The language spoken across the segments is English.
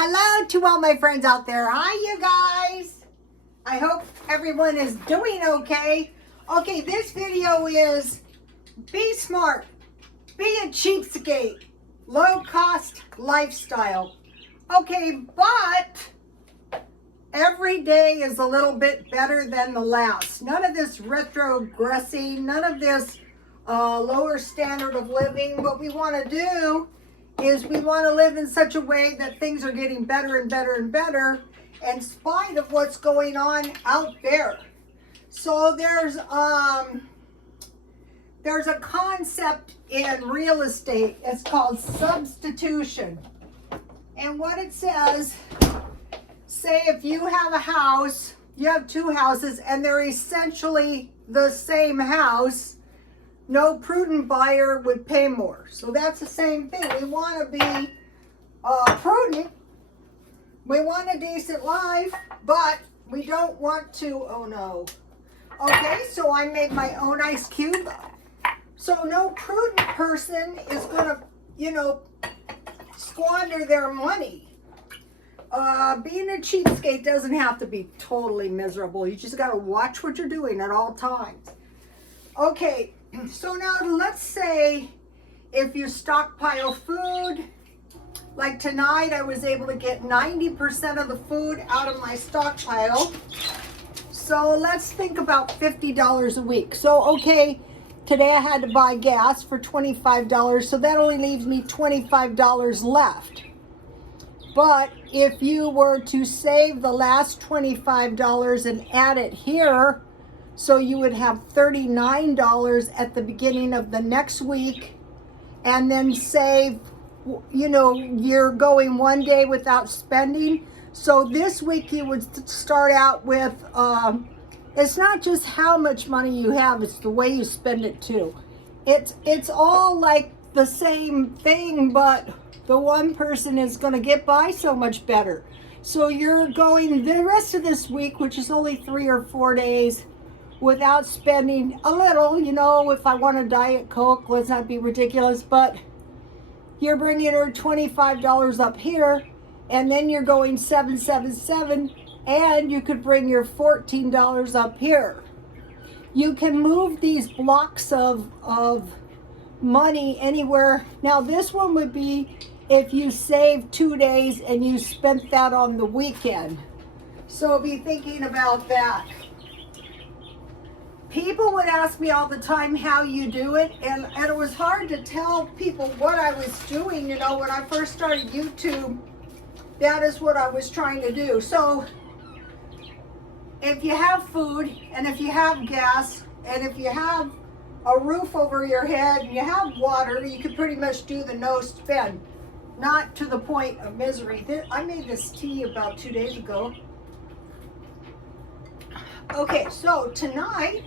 Hello to all my friends out there. Hi, you guys. I hope everyone is doing okay. Okay, this video is be smart, be a cheapskate, low-cost lifestyle. Okay, but every day is a little bit better than the last. None of this retrogressing, none of this lower standard of living. What we want to do is we want to live in such a way that things are getting better and better and better in spite of what's going on out there. So there's a concept in real estate. It's called substitution. And what it says, say if you have a house, you have two houses and they're essentially the same house, no prudent buyer would pay more. So that's the same thing. We want to be prudent. We want a decent life, but we don't want to, oh no. Okay, so I made my own ice cube. So no prudent person is going to, squander their money. Being a cheapskate doesn't have to be totally miserable. You just got to watch what you're doing at all times. Okay. So now let's say if you stockpile food, like tonight I was able to get 90% of the food out of my stockpile. So let's think about $50 a week. So okay, today I had to buy gas for $25, so that only leaves me $25 left. But if you were to save the last $25 and add it here, so you would have $39 at the beginning of the next week, and then save, you're going one day without spending. So this week you would start out with, it's not just how much money you have, it's the way you spend it too. It's all like the same thing, but the one person is going to get by so much better. So you're going the rest of this week, which is only 3 or 4 days, without spending a little, if I want a Diet Coke, let's not be ridiculous, but you're bringing her $25 up here, and then you're going 777, and you could bring your $14 up here. You can move these blocks of money anywhere. Now this one would be if you save 2 days and you spent that on the weekend. So be thinking about that. People would ask me all the time how you do it, and it was hard to tell people what I was doing. When I first started YouTube, that is what I was trying to do. So if you have food, and if you have gas, and if you have a roof over your head, and you have water, you can pretty much do the no spend. Not to the point of misery. I made this tea about 2 days ago. Okay, so tonight,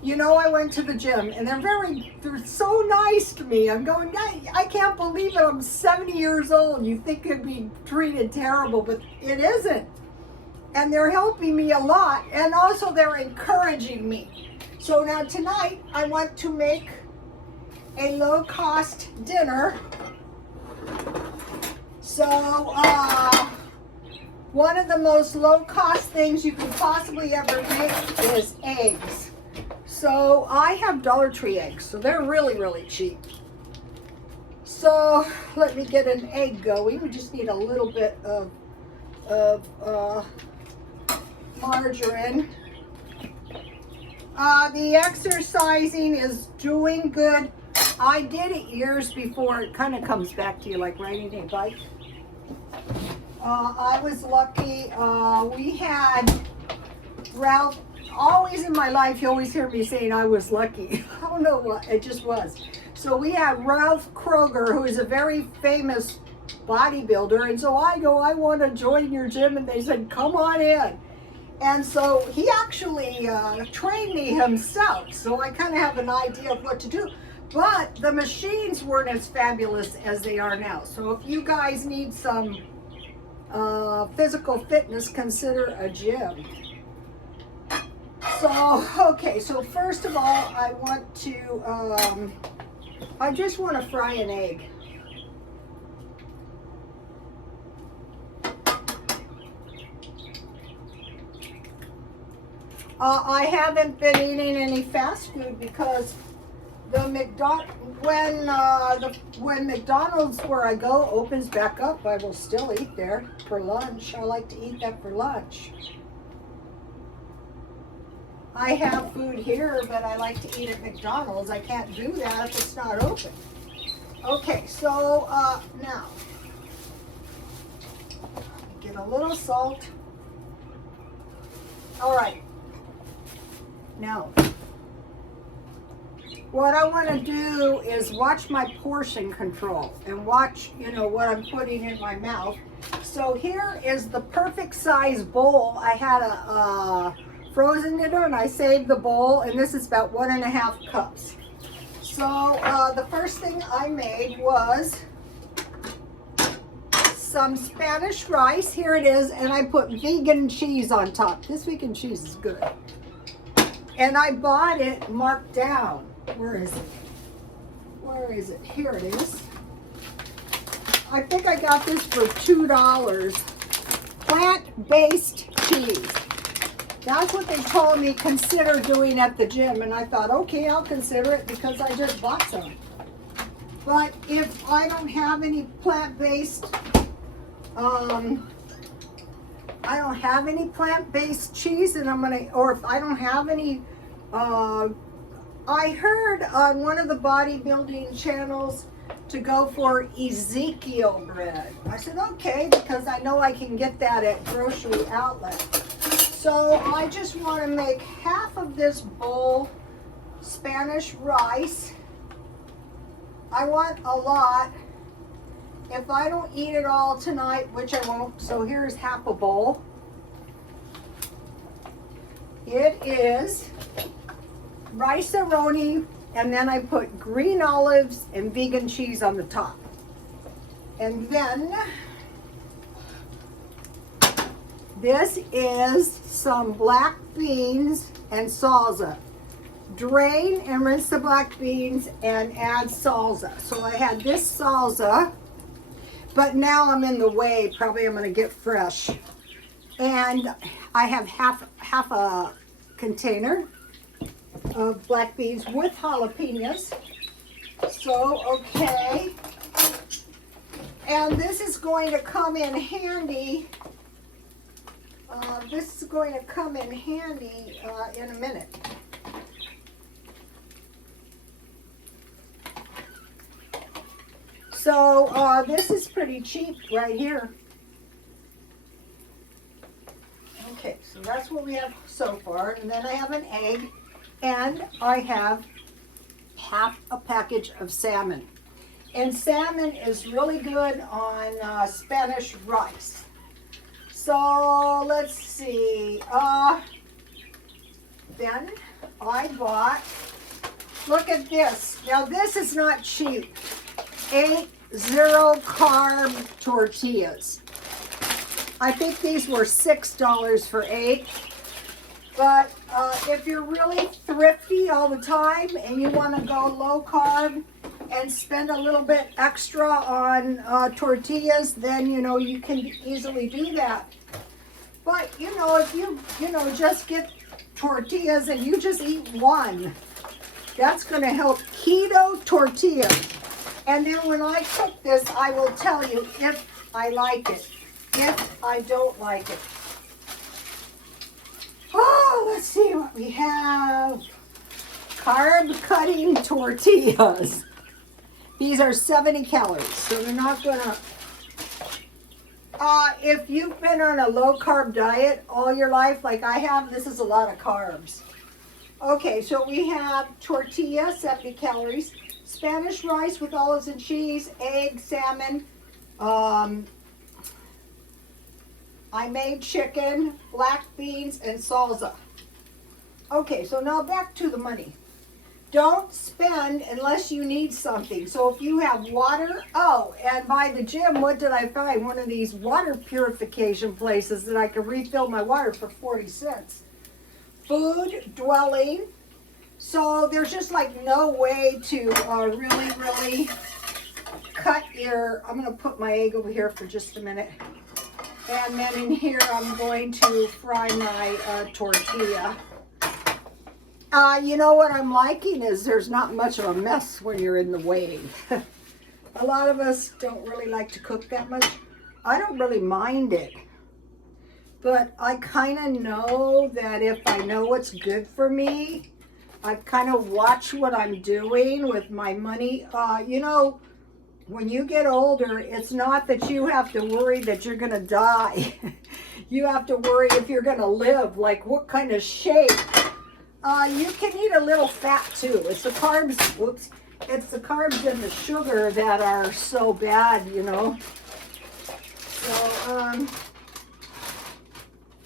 I went to the gym, and they're so nice to me. I'm going, I can't believe it. I'm 70 years old. You think it'd be treated terrible, but it isn't. And they're helping me a lot, and also they're encouraging me. So now tonight, I want to make a low-cost dinner. So, one of the most low-cost things you can possibly ever make is eggs. So I have Dollar Tree eggs, so they're really, really cheap. So let me get an egg going. We just need a little bit of margarine. The exercising is doing good. I did it years before. It kind of comes back to you like riding a bike. I was lucky. We had Ralph. Always in my life, you always hear me saying I was lucky. I don't know what, it just was. So we had Ralph Kroger, who is a very famous bodybuilder. And so I go, I want to join your gym. And they said, come on in. And so he actually trained me himself. So I kind of have an idea of what to do. But the machines weren't as fabulous as they are now. So if you guys need some physical fitness, consider a gym. So, okay, so first of all, I want to, I just want to fry an egg. I haven't been eating any fast food because when McDonald's where I go opens back up, I will still eat there for lunch. I like to eat that for lunch. I have food here, but I like to eat at McDonald's. I can't do that if it's not open. Okay, so now, get a little salt. All right. Now, what I want to do is watch my portion control and watch, you know, what I'm putting in my mouth. So here is the perfect size bowl. I had a frozen dinner and I saved the bowl, and this is about 1.5 cups. So the first thing I made was some Spanish rice. Here it is, and I put vegan cheese on top. This vegan cheese is good. And I bought it marked down. Where is it? Where is it? Here it is. I think I got this for $2. Plant-based cheese. That's what they told me consider doing at the gym. And I thought, okay, I'll consider it because I just bought some. But if I don't have any plant-based, I don't have any plant-based cheese, and I'm gonna, or if I don't have any, I heard on one of the bodybuilding channels to go for Ezekiel bread. I said, okay, because I know I can get that at grocery outlet. So I just want to make half of this bowl Spanish rice. I want a lot. If I don't eat it all tonight, which I won't, so here's half a bowl. It is rice-a-roni, and then I put green olives and vegan cheese on the top. And then this is some black beans and salsa. Drain and rinse the black beans and add salsa. So I had this salsa, but now I'm in the way. Probably I'm gonna get fresh. And I have half a container of black beans with jalapenos. So, okay. And this is going to come in handy. This is going to come in handy in a minute. So this is pretty cheap right here. Okay, so that's what we have so far. And then I have an egg, and I have half a package of salmon. And salmon is really good on Spanish rice. So let's see. Then I bought, look at this. Now this is not cheap. 8 zero-carb tortillas. I think these were $6 for 8. But if you're really thrifty all the time and you want to go low carb and spend a little bit extra on tortillas, then you can easily do that. But if you just get tortillas and you just eat one, that's going to help. Keto tortilla. And then when I cook this, I will tell you if I like it, if I don't like it. Oh, let's see what we have. Carb cutting tortillas. These are 70 calories, so they're not gonna, if you've been on a low carb diet all your life, like I have, this is a lot of carbs. Okay, so we have tortilla, 70 calories, Spanish rice with olives and cheese, egg, salmon, I made chicken, black beans, and salsa. Okay, so now back to the money. Don't spend unless you need something. So if you have water, and by the gym, what did I find? One of these water purification places that I can refill my water for 40 cents. Food, dwelling. So there's just like no way to really cut your, I'm gonna put my egg over here for just a minute. And then in here, I'm going to fry my tortilla. You know what I'm liking is there's not much of a mess when you're in the wave. A lot of us don't really like to cook that much. I don't really mind it. But I kind of know that if I know what's good for me, I kind of watch what I'm doing with my money. You know, when you get older, it's not that you have to worry that you're going to die. You have to worry if you're going to live, like what kind of shape. You can eat a little fat too. It's the carbs, whoops, it's the carbs and the sugar that are so bad, you know. So,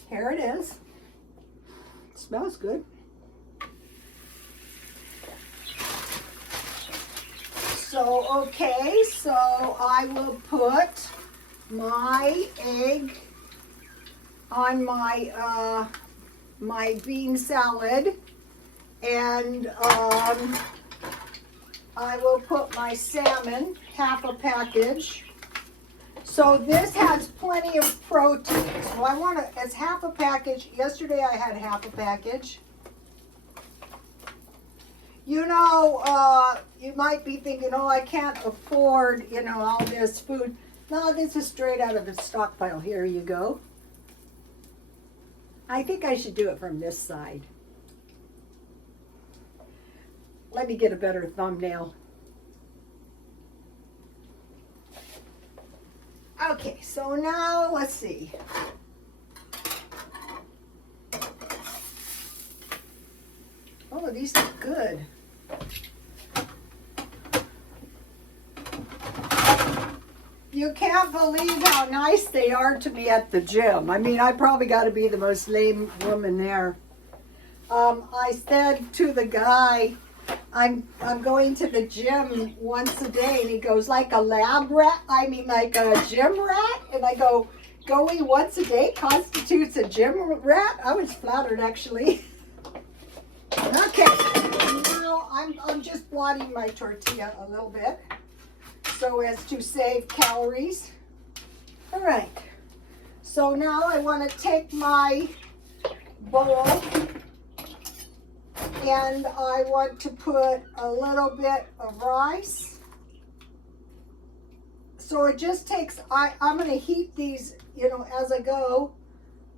here it is. It smells good. So, okay, so I will put my egg on my my bean salad, and I will put my salmon, half a package. So this has plenty of protein. So I want to, it's half a package. Yesterday I had half a package. You know, you might be thinking, oh, I can't afford, you know, all this food. No, this is straight out of the stockpile. Here you go. I think I should do it from this side. Let me get a better thumbnail. Okay, so now let's see. Oh, these look good. You can't believe how nice they are to me at the gym. I mean, I probably got to be the most lame woman there. I said to the guy, I'm going to the gym once a day, and he goes, like a lab rat? I mean, like a gym rat? And I go, going once a day constitutes a gym rat? I was flattered, actually. Okay, now I'm just blotting my tortilla a little bit so as to save calories. All right, so now I want to take my bowl and I want to put a little bit of rice. So it just takes, I'm going to heat these, you know, as I go,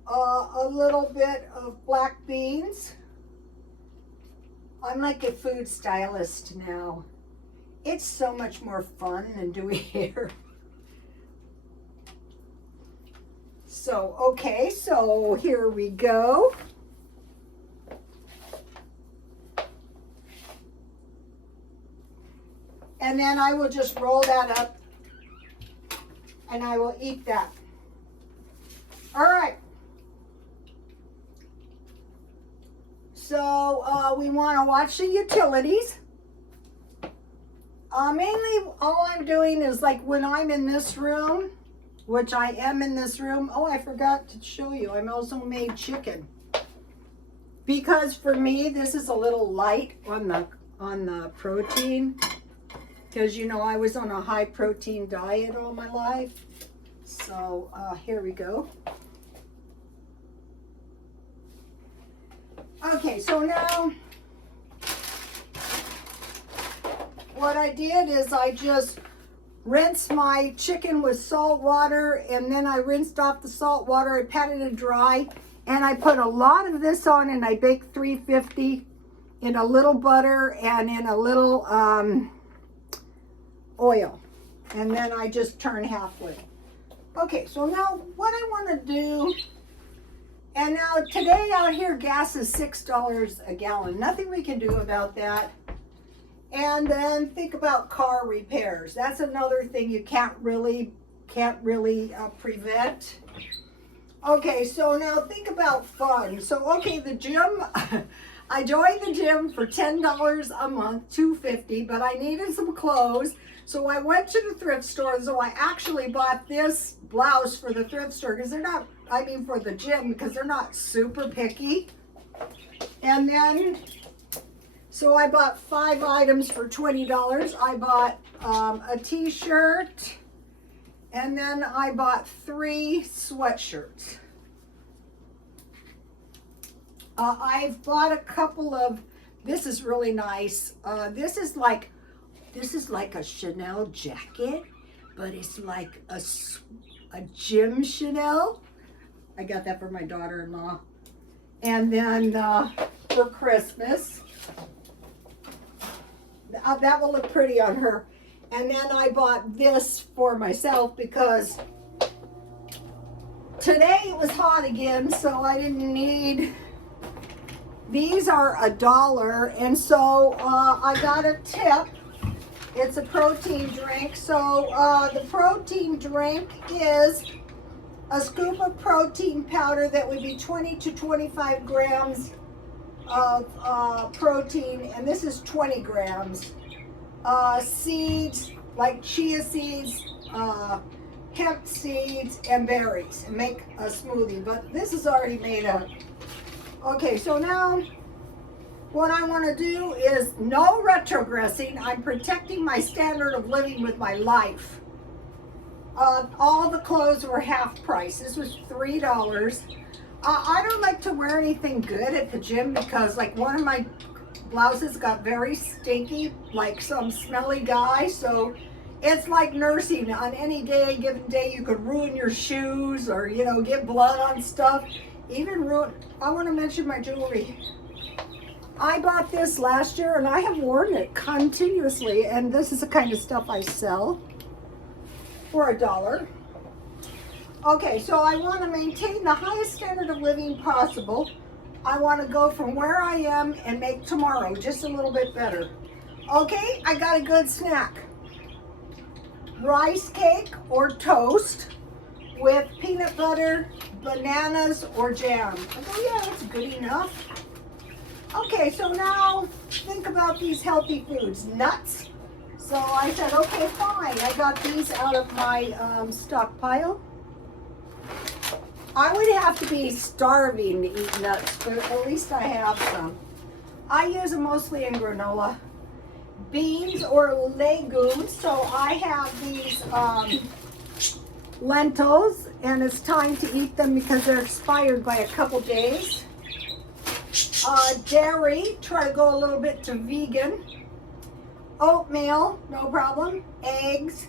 a little bit of black beans. I'm like a food stylist now. It's so much more fun than doing hair. So, okay, so here we go. And then I will just roll that up and I will eat that. All right. So we want to watch the utilities. Mainly all I'm doing is like when I'm in this room, which I am in this room. Oh, I forgot to show you. I'm also made chicken. Because for me, this is a little light on the protein. Because, you know, I was on a high protein diet all my life. So here we go. Okay, so now what I did is I just rinsed my chicken with salt water, and then I rinsed off the salt water. I patted it dry, and I put a lot of this on, and I baked 350 in a little butter and in a little oil, and then I just turn halfway. Okay, so now what I want to do, and now today out here gas is $6 a gallon. Nothing we can do about that. And then think about car repairs. That's another thing you can't really prevent. Okay, so now think about fun. So okay, the gym. I joined the gym for $10 a month, $250, but I needed some clothes. So I went to the thrift store. So I actually bought this blouse for the thrift store because they're not, I mean for the gym, because they're not super picky. And then, so I bought 5 items for $20. I bought a t-shirt, and then I bought 3 sweatshirts. I've bought a couple of This is really nice. This is like a Chanel jacket, but it's like a gym Chanel. I got that for my daughter-in-law. And then for Christmas, that will look pretty on her. And then I bought this for myself because today it was hot again, so I didn't need. These are $1, and so I got a tip. It's a protein drink. So the protein drink is a scoop of protein powder that would be 20 to 25 grams of protein, and this is 20 grams. Seeds, like chia seeds, hemp seeds, and berries, and make a smoothie. But this is already made up. Okay, so now what I want to do is no retrogressing. I'm protecting my standard of living with my life. All the clothes were half price. This was $3. I don't like to wear anything good at the gym because, like, one of my blouses got very stinky, like some smelly guy. So it's like nursing. On any day, given day, you could ruin your shoes or, you know, get blood on stuff. Even ruin. I want to mention my jewelry. I bought this last year and I have worn it continuously, and this is the kind of stuff I sell for $1. Okay, so I want to maintain the highest standard of living possible. I want to go from where I am and make tomorrow just a little bit better. Okay, I got a good snack. Rice cake or toast with peanut butter, bananas, or jam. I go, yeah, that's good enough. Okay, so now think about these healthy foods. Nuts. So I said, okay, fine. I got these out of my stockpile. I would have to be starving to eat nuts, but at least I have some. I use them mostly in granola. Beans or legumes. So I have these lentils, and it's time to eat them because they're expired by a couple days. Dairy, try to go a little bit to vegan. Oatmeal, no problem. Eggs.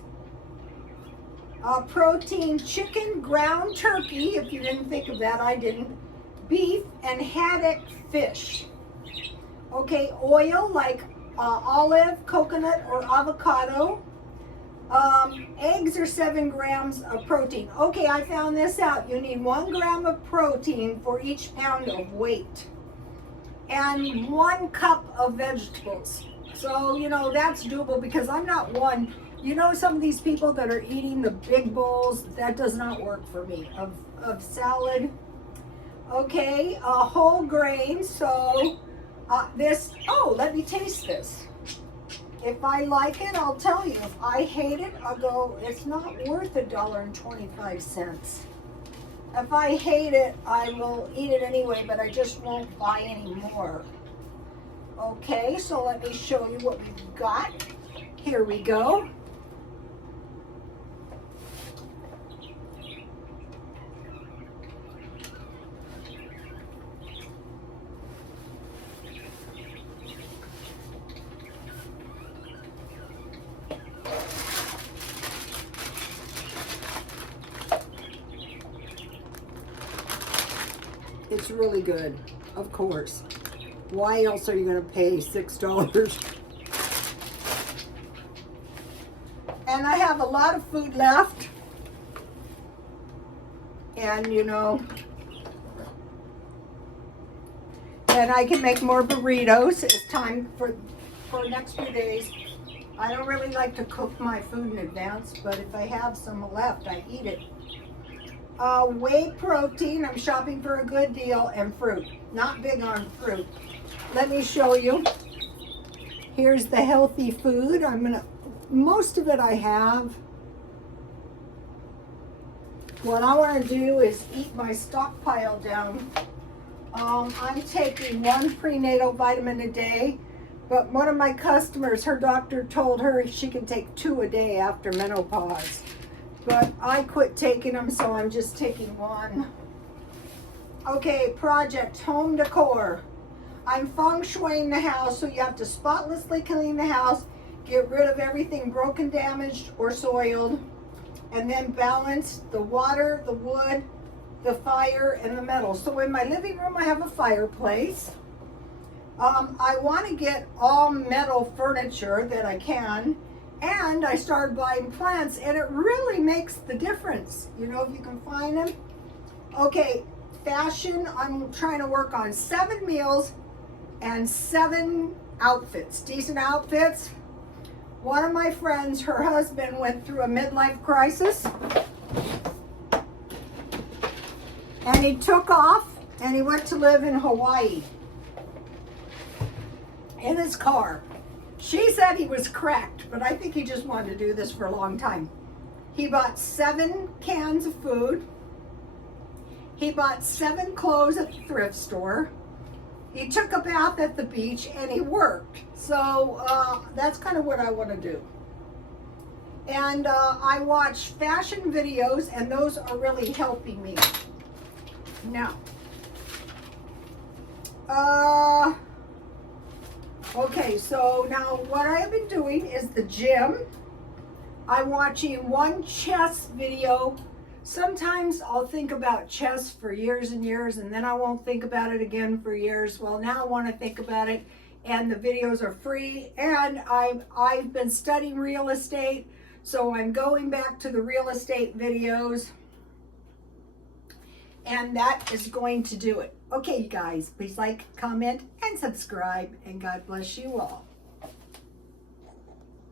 Protein, chicken, ground turkey, if you didn't think of that, I didn't. Beef, and haddock fish. Okay, oil like olive, coconut, or avocado. Eggs are 7 grams of protein. Okay, I found this out. You need 1 gram of protein for each pound of weight. And 1 cup of vegetables. So, you know, that's doable because I'm not one. You know, some of these people that are eating the big bowls, that does not work for me, of salad. Okay, whole grain. So let me taste this. If I like it, I'll tell you. If I hate it, I'll go, it's not worth $1.25. If I hate it, I will eat it anyway, but I just won't buy any more. Okay, so let me show you what we've got. Here we go. It's really good, of course. Why else are you going to pay $6? And I have a lot of food left. And, you know, and I can make more burritos. It's time for next few days. I don't really like to cook my food in advance, but if I have some left, I eat it. Whey protein, I'm shopping for a good deal, and fruit. Not big on fruit. Let me show you. Here's the healthy food. Most of it I have. What I want to do is eat my stockpile down. I'm taking 1 prenatal vitamin a day, but one of my customers, her doctor told her she can take 2 a day after menopause. But I quit taking them, so I'm just taking 1. Okay, project home decor. I'm feng shuiing the house, so you have to spotlessly clean the house, get rid of everything broken, damaged, or soiled, and then balance the water, the wood, the fire, and the metal. So in my living room, I have a fireplace. I want to get all metal furniture that I can, and I started buying plants, and it really makes the difference, you know, if you can find them. Okay, fashion, I'm trying to work on 7 meals and 7 outfits, decent outfits. One of my friends, her husband went through a midlife crisis, and he took off and he went to live in Hawaii in his car. She said he was cracked, but I think he just wanted to do this for a long time. He bought 7 cans of food. He bought 7 clothes at the thrift store. He took a bath at the beach, and he worked. So that's kind of what I want to do. And I watch fashion videos, and those are really helping me. Now, okay, so now what I've been doing is the gym. I'm watching one chess video. Sometimes I'll think about chess for years and years, and then I won't think about it again for years. Well, now I want to think about it, and the videos are free. And I've been studying real estate, so I'm going back to the real estate videos, and that is going to do it. Okay, you guys, please like, comment, and subscribe, and God bless you all.